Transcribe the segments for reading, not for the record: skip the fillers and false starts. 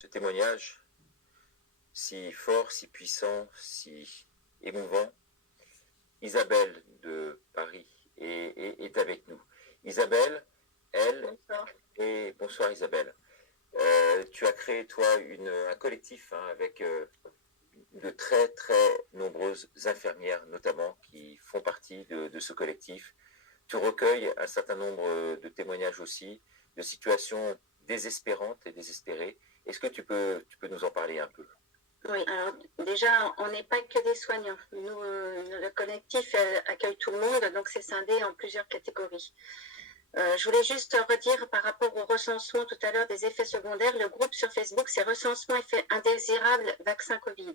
Ce témoignage, si fort, si puissant, si émouvant, Isabelle de Paris est avec nous. Isabelle, elle, bonsoir. Et bonsoir Isabelle. Tu as créé toi un collectif avec de très très nombreuses infirmières notamment qui font partie de ce collectif. Tu recueilles un certain nombre de témoignages aussi, de situations désespérantes et désespérées. Est-ce que tu peux nous en parler un peu? Oui, alors déjà, on n'est pas que des soignants. Nous, le collectif accueille tout le monde, donc c'est scindé en plusieurs catégories. Je voulais juste redire par rapport au recensement tout à l'heure des effets secondaires, le groupe sur Facebook, c'est recensement effets indésirables vaccin Covid.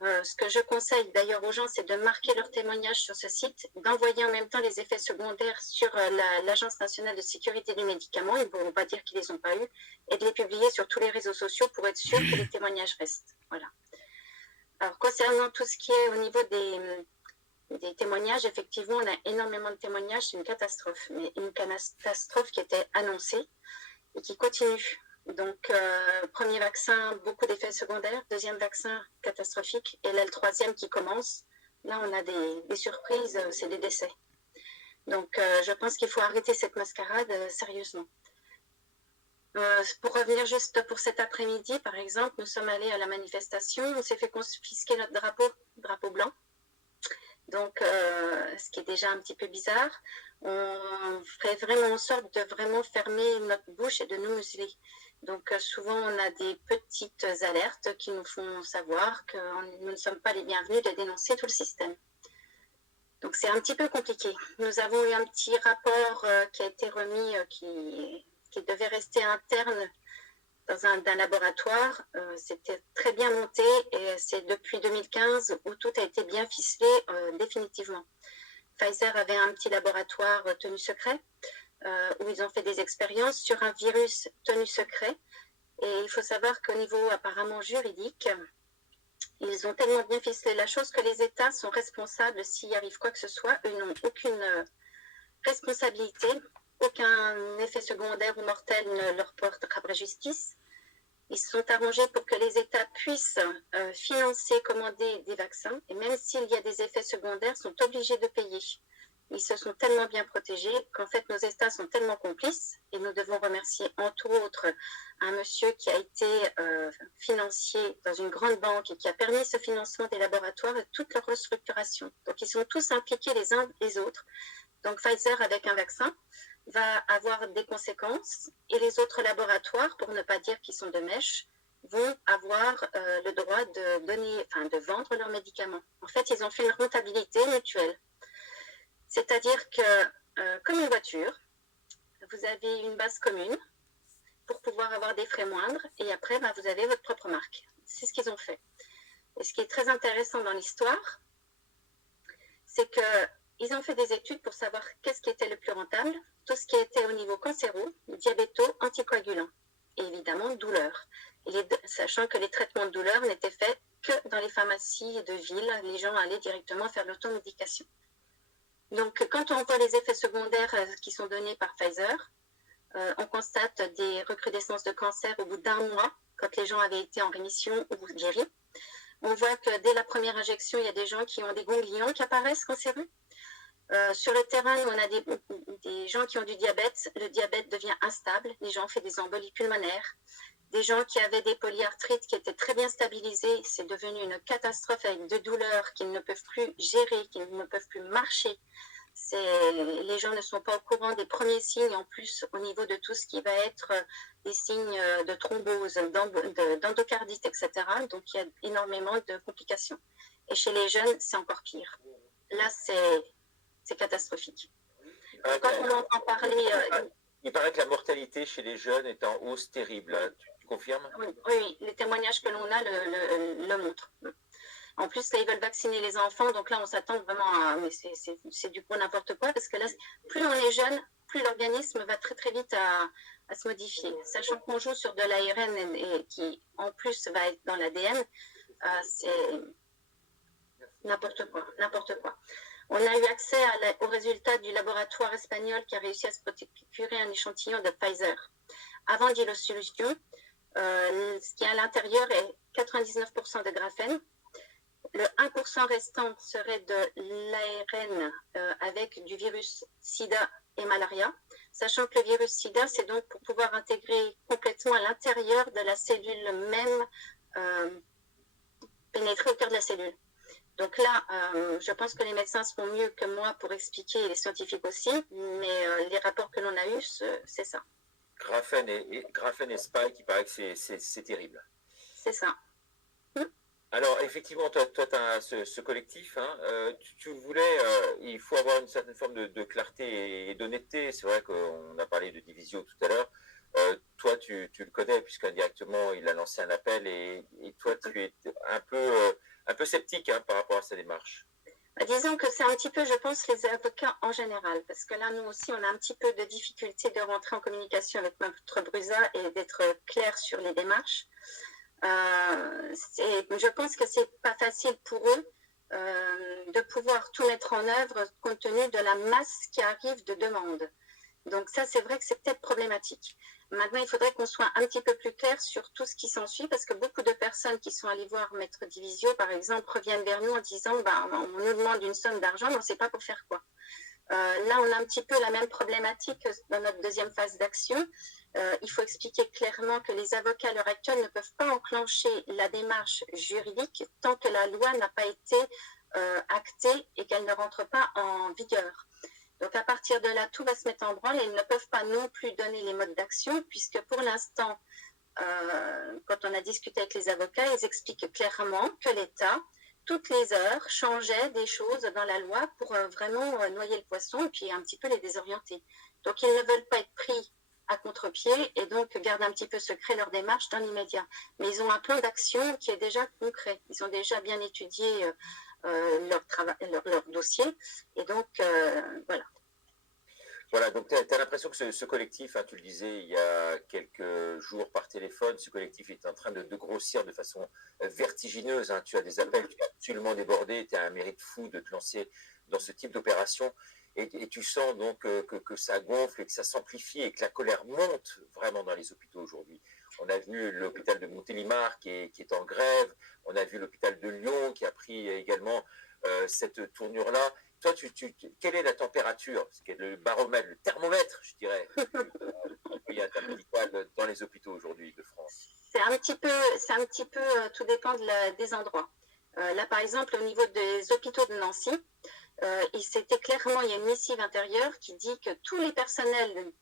Ce que je conseille d'ailleurs aux gens, c'est de marquer leur témoignage sur ce site, d'envoyer en même temps les effets secondaires sur l'Agence nationale de sécurité du médicament, ils ne pourront pas dire qu'ils ne les ont pas eus, et de les publier sur tous les réseaux sociaux pour être sûr que les témoignages restent. Voilà. Alors, concernant tout ce qui est au niveau des témoignages, effectivement, on a énormément de témoignages, c'est une catastrophe, mais une catastrophe qui était annoncée et qui continue. Donc, premier vaccin, beaucoup d'effets secondaires. Deuxième vaccin, catastrophique. Et là, le troisième qui commence. Là, on a des surprises, c'est des décès. Donc, je pense qu'il faut arrêter cette mascarade sérieusement. Pour revenir juste pour cet après-midi, par exemple, nous sommes allés à la manifestation. On s'est fait confisquer notre drapeau blanc. Donc, ce qui est déjà un petit peu bizarre. On ferait vraiment en sorte de vraiment fermer notre bouche et de nous museler. Donc, souvent, on a des petites alertes qui nous font savoir que nous ne sommes pas les bienvenus de dénoncer tout le système. Donc, c'est un petit peu compliqué. Nous avons eu un petit rapport qui a été remis, qui devait rester interne d'un laboratoire. C'était très bien monté et c'est depuis 2015 où tout a été bien ficelé définitivement. Pfizer avait un petit laboratoire tenu secret où ils ont fait des expériences sur un virus tenu secret. Et il faut savoir qu'au niveau apparemment juridique, ils ont tellement bien ficelé la chose que les États sont responsables s'il arrive quoi que ce soit. Ils n'ont aucune responsabilité, aucun effet secondaire ou mortel ne leur portera préjudice. Ils se sont arrangés pour que les États puissent financer, commander des vaccins, et même s'il y a des effets secondaires, sont obligés de payer. Ils se sont tellement bien protégés qu'en fait, nos États sont tellement complices, et nous devons remercier entre autres un monsieur qui a été financier dans une grande banque et qui a permis ce financement des laboratoires et toute leur restructuration. Donc, ils sont tous impliqués les uns les autres. Donc, Pfizer, avec un vaccin, va avoir des conséquences et les autres laboratoires, pour ne pas dire qu'ils sont de mèche, vont avoir le droit de vendre leurs médicaments. En fait, ils ont fait une rentabilité mutuelle. C'est-à-dire que, comme une voiture, vous avez une base commune pour pouvoir avoir des frais moindres et après, vous avez votre propre marque. C'est ce qu'ils ont fait. Et ce qui est très intéressant dans l'histoire, c'est qu'ils ont fait des études pour savoir qu'est-ce qui était le plus rentable, tout ce qui était au niveau cancéro, diabéto, anticoagulant et évidemment douleur. Sachant que les traitements de douleur n'étaient faits que dans les pharmacies de ville, les gens allaient directement faire l'automédication. Donc, quand on voit les effets secondaires qui sont donnés par Pfizer, on constate des recrudescences de cancer au bout d'un mois, quand les gens avaient été en rémission ou guéris. On voit que dès la première injection, il y a des gens qui ont des ganglions qui apparaissent cancéreux. Sur le terrain, on a des gens qui ont du diabète. Le diabète devient instable. Les gens ont fait des embolies pulmonaires. Des gens qui avaient des polyarthrites qui étaient très bien stabilisés. C'est devenu une catastrophe avec de douleurs qu'ils ne peuvent plus gérer, qu'ils ne peuvent plus marcher. Les gens ne sont pas au courant des premiers signes, en plus au niveau de tout ce qui va être des signes de thrombose, d'endocardite, etc. Donc il y a énormément de complications. Et chez les jeunes, c'est encore pire. Là, c'est catastrophique. Quand on entend parler... il paraît que la mortalité chez les jeunes est en hausse terrible. Tu confirmes? Oui, les témoignages que l'on a le montrent. En plus, là, ils veulent vacciner les enfants, donc là, on s'attend vraiment à... Mais c'est du coup n'importe quoi, parce que là, plus on est jeune, plus l'organisme va très très vite à se modifier. Sachant qu'on joue sur de l'ARN et qui, en plus, va être dans l'ADN, c'est n'importe quoi, n'importe quoi. On a eu accès aux résultats du laboratoire espagnol qui a réussi à se procurer un échantillon de Pfizer. Avant dissolution, Ce qui est à l'intérieur est 99% de graphène. Le 1% restant serait de l'ARN avec du virus sida et malaria, sachant que le virus sida, c'est donc pour pouvoir intégrer complètement à l'intérieur de la cellule même, pénétrer au cœur de la cellule. Donc là, je pense que les médecins seront mieux que moi pour expliquer, et les scientifiques aussi, mais les rapports que l'on a eus, c'est ça. Graphène et Spike, il paraît que c'est terrible. C'est ça. Alors, effectivement, toi tu as ce collectif, hein, tu voulais, il faut avoir une certaine forme de clarté et d'honnêteté. C'est vrai qu'on a parlé de Divisio tout à l'heure. Toi, tu le connais, puisqu'indirectement, il a lancé un appel et toi, tu es un peu sceptique, hein, par rapport à sa démarche. Disons que c'est un petit peu, je pense, les avocats en général, parce que là, nous aussi, on a un petit peu de difficulté de rentrer en communication avec Maître Brusa et d'être clair sur les démarches. Je pense que c'est pas facile pour eux de pouvoir tout mettre en œuvre compte tenu de la masse qui arrive de demandes. Donc ça, c'est vrai que c'est peut-être problématique. Maintenant, il faudrait qu'on soit un petit peu plus clair sur tout ce qui s'ensuit, parce que beaucoup de personnes qui sont allées voir Maître Divisio, par exemple, reviennent vers nous en disant on nous demande une somme d'argent, mais on ne sait pas pour faire quoi. Là, on a un petit peu la même problématique dans notre deuxième phase d'action. Il faut expliquer clairement que les avocats à l'heure actuelle ne peuvent pas enclencher la démarche juridique tant que la loi n'a pas été actée et qu'elle ne rentre pas en vigueur. Donc à partir de là, tout va se mettre en branle et ils ne peuvent pas non plus donner les modes d'action puisque pour l'instant, quand on a discuté avec les avocats, ils expliquent clairement que l'État, toutes les heures, changeait des choses dans la loi pour vraiment noyer le poisson et puis un petit peu les désorienter. Donc ils ne veulent pas être pris à contre-pied et donc gardent un petit peu secret leur démarche dans l'immédiat. Mais ils ont un plan d'action qui est déjà concret. Ils ont déjà bien étudié leur dossier. Et donc, voilà. Voilà, donc tu as l'impression que ce collectif, hein, tu le disais il y a quelques jours par téléphone, ce collectif est en train de grossir de façon vertigineuse. Hein. Tu as des appels, tu es absolument débordé, tu as un mérite fou de te lancer dans ce type d'opération. Et tu sens donc que ça gonfle et que ça s'amplifie et que la colère monte vraiment dans les hôpitaux aujourd'hui. On a vu l'hôpital de Montélimar qui est en grève, on a vu l'hôpital de Lyon qui a pris également cette tournure-là. Toi, quelle est la température, ce qui est le baromètre, le thermomètre, je dirais, du intermédical dans les hôpitaux aujourd'hui de France? C'est un petit peu, tout dépend des endroits. Là, par exemple, au niveau des hôpitaux de Nancy, c'était clairement, il y a une missive intérieure qui dit que tous les personnels,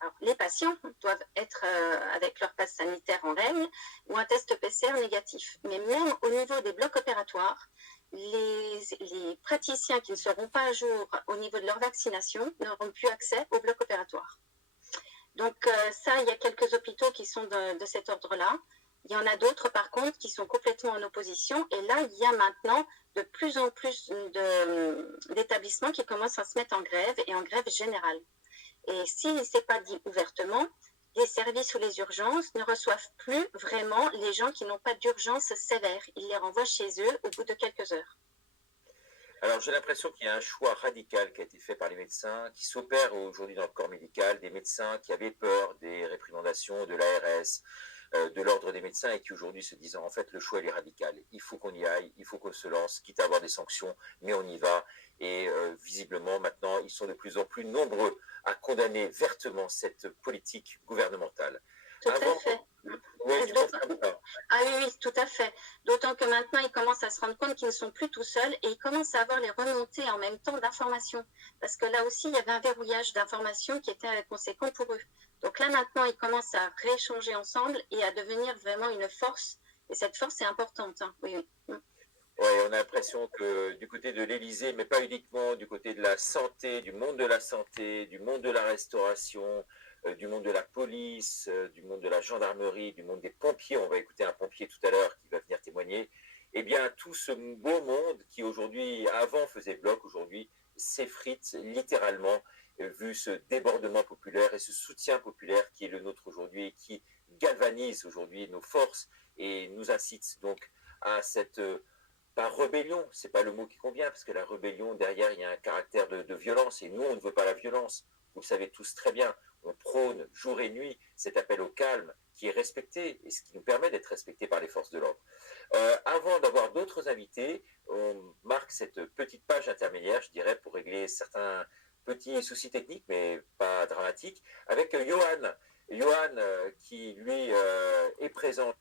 alors, les patients doivent être avec leur passe sanitaire en règle ou un test PCR négatif. Mais même au niveau des blocs opératoires, les praticiens qui ne seront pas à jour au niveau de leur vaccination n'auront plus accès au bloc opératoire. Donc ça, il y a quelques hôpitaux qui sont de cet ordre-là. Il y en a d'autres, par contre, qui sont complètement en opposition. Et là, il y a maintenant de plus en plus d'établissements qui commencent à se mettre en grève et en grève générale. Et si ce n'est pas dit ouvertement, les services ou les urgences ne reçoivent plus vraiment les gens qui n'ont pas d'urgence sévère. Ils les renvoient chez eux au bout de quelques heures. Alors j'ai l'impression qu'il y a un choix radical qui a été fait par les médecins, qui s'opère aujourd'hui dans le corps médical, des médecins qui avaient peur des réprimandations de l'ARS, de l'ordre des médecins et qui aujourd'hui se disent en fait le choix il est radical, il faut qu'on y aille, il faut qu'on se lance, quitte à avoir des sanctions, mais on y va. Et visiblement maintenant ils sont de plus en plus nombreux à condamner vertement cette politique gouvernementale. Tout à fait. Oui, ah oui, tout à fait. D'autant que maintenant, ils commencent à se rendre compte qu'ils ne sont plus tout seuls et ils commencent à avoir les remontées en même temps d'informations. Parce que là aussi, il y avait un verrouillage d'informations qui était conséquent pour eux. Donc là, maintenant, ils commencent à rééchanger ensemble et à devenir vraiment une force. Et cette force est importante. Hein. Oui, oui. Oui, on a l'impression que du côté de l'Élysée, mais pas uniquement, du côté de la santé, du monde de la santé, du monde de la restauration, du monde de la police, du monde de la gendarmerie, du monde des pompiers, on va écouter un pompier tout à l'heure qui va venir témoigner, eh bien tout ce beau monde qui aujourd'hui, avant faisait bloc, aujourd'hui s'effrite littéralement, vu ce débordement populaire et ce soutien populaire qui est le nôtre aujourd'hui et qui galvanise aujourd'hui nos forces et nous incite donc à cette... pas rébellion, c'est pas le mot qui convient, parce que la rébellion, derrière, il y a un caractère de violence, et nous, on ne veut pas la violence. Vous le savez tous très bien. On prône jour et nuit cet appel au calme qui est respecté et ce qui nous permet d'être respecté par les forces de l'ordre. Avant d'avoir d'autres invités, on marque cette petite page intermédiaire, je dirais, pour régler certains petits soucis techniques, mais pas dramatiques, avec Johan. Johan qui, lui, est présent